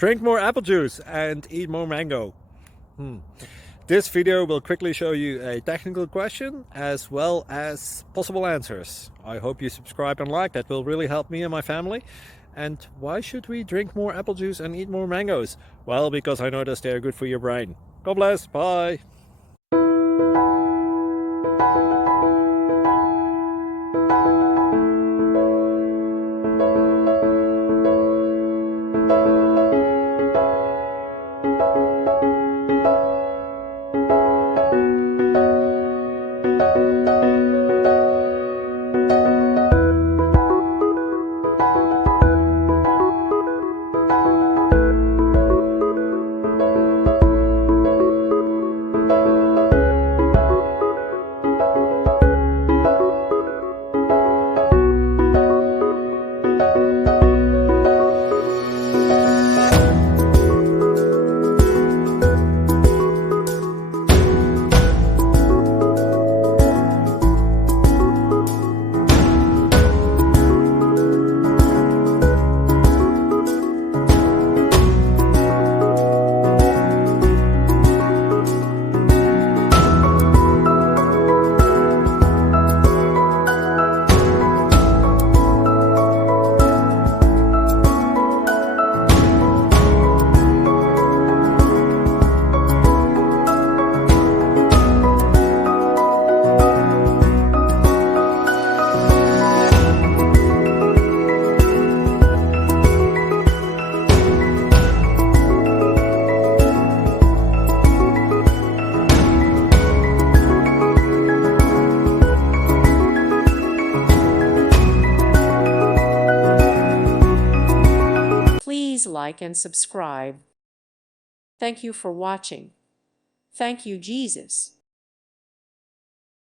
Drink more apple juice and eat more mango. This video will quickly show you a technical question as well as possible answers. I hope you subscribe and like, that will really help me and my family. And why should we drink more apple juice and eat more mangoes? Well, because I noticed they're good for your brain. God bless, bye! Please like and subscribe. Thank you for watching. Thank you, Jesus.